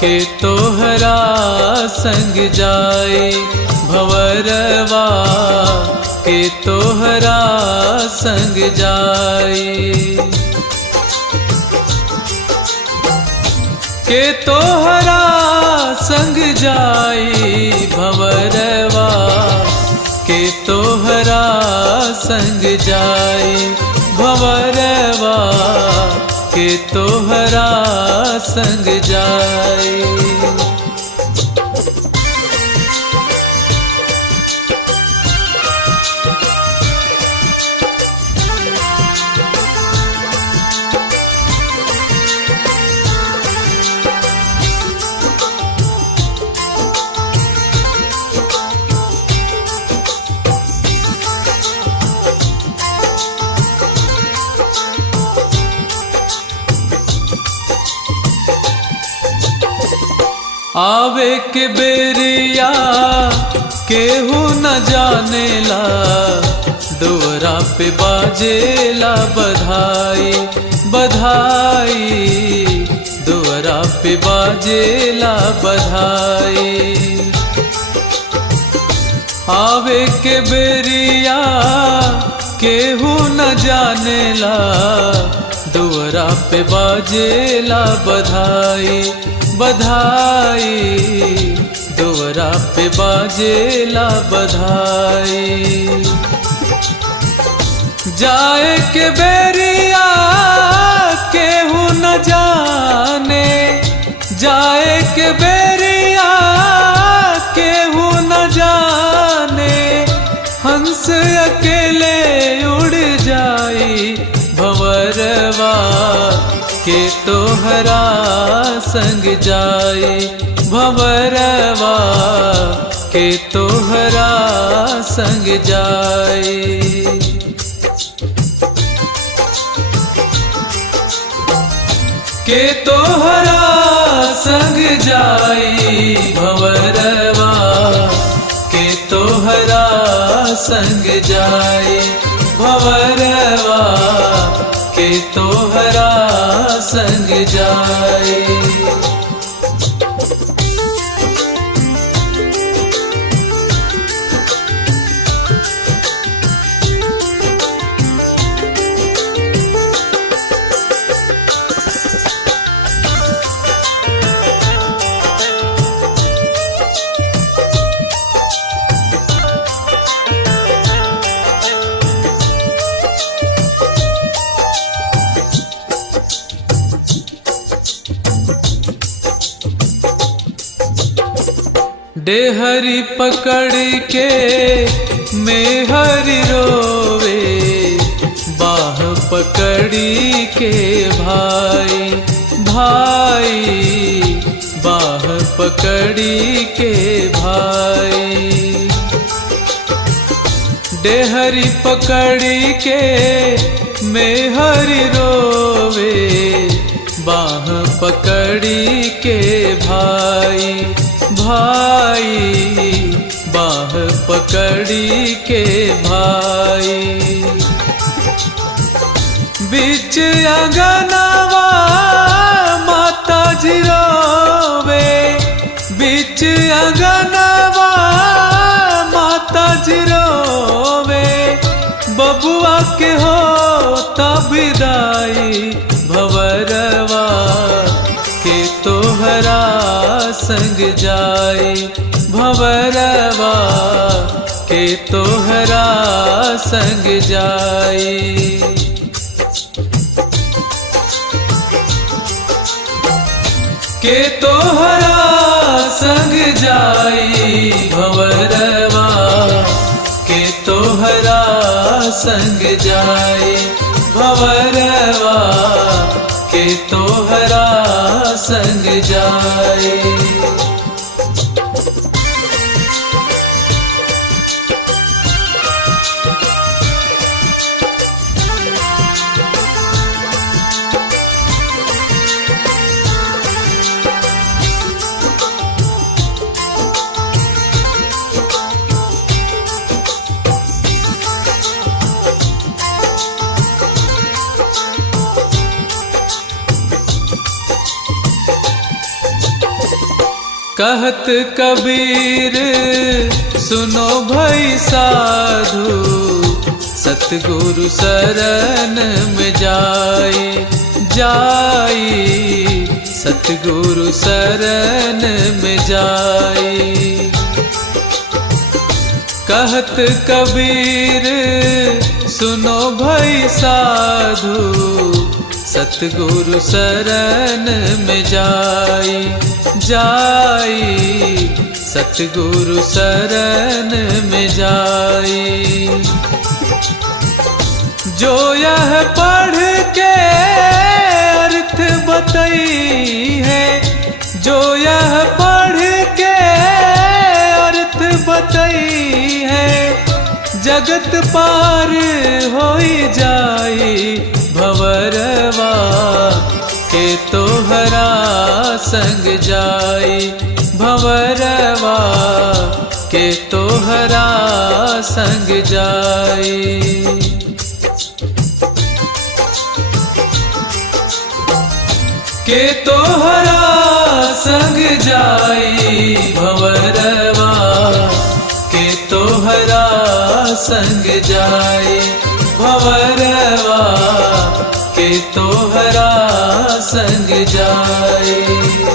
के तोहरा संग जाए भंवरवा के तोहरा संग जाए के तोहरा संग जाए भंवरवा के तोहरा संग जाए भंवरवा के तोहरा संग जाए। आवे के बेरिया केहू न जानेला दुअरा पे बाजेला बधाई बधाई दुअरा पे बाजेला बधाई। आवे के बेरिया केहू न जानेला दुअरा पे बाजेला बधाई बधाई दुअरा पे बाजेला बधाई। जाए के बेरिया केहू न जाने जाए के बेरिया केहू न जाने हंस अकेले उड़ जाए भंवरवा के तोहरा संग जाए भंवरवा के तोहरा संग जाए। के तोहरा संग जाए भंवरवा के तोहरा संग जाए भंवरवा के तोहरा संग जाए। डेहरी पकड़ के मेहरी रोवे बाह पकड़ी के भाई भाई बाह पकड़ी के भाई। डेहरी पकड़ी के मेहरी रोवे बाह पकड़ी के भाई भाई बाह पकड़ी के भाई। बीच अंगनवा माता जी रोवे बीच अंगनवा माता जी रोवे बबुआ के हो तब विदाई भंवरवा के तोहरा संग जाए भंवरवा के तोहरा संग जाए। के तोहरा संग जाए भंवरवा के तोहरा संग जाए भंवरवा के तोहरा संग जाए। कहत कबीर सुनो भई साधु, सतगुरु शरण में जाई जाई, सतगुरु शरण में जाई। कहत कबीर सुनो भई साधु, सतगुरु शरण में जाई जाई, सतगुरु शरण में जाई। जो यह पढ़ के अर्थ बतई है, जो यह पढ़ के अर्थ बतई है, जगत पार होई जाई। भंवरवा के तोहरा संग जाई, भंवरवा के तोहरा संग जाई। के तोहरा संग जाई, भंवरवा के तोहरा संग जाई, भंवरवा के तोहरा संग जाई।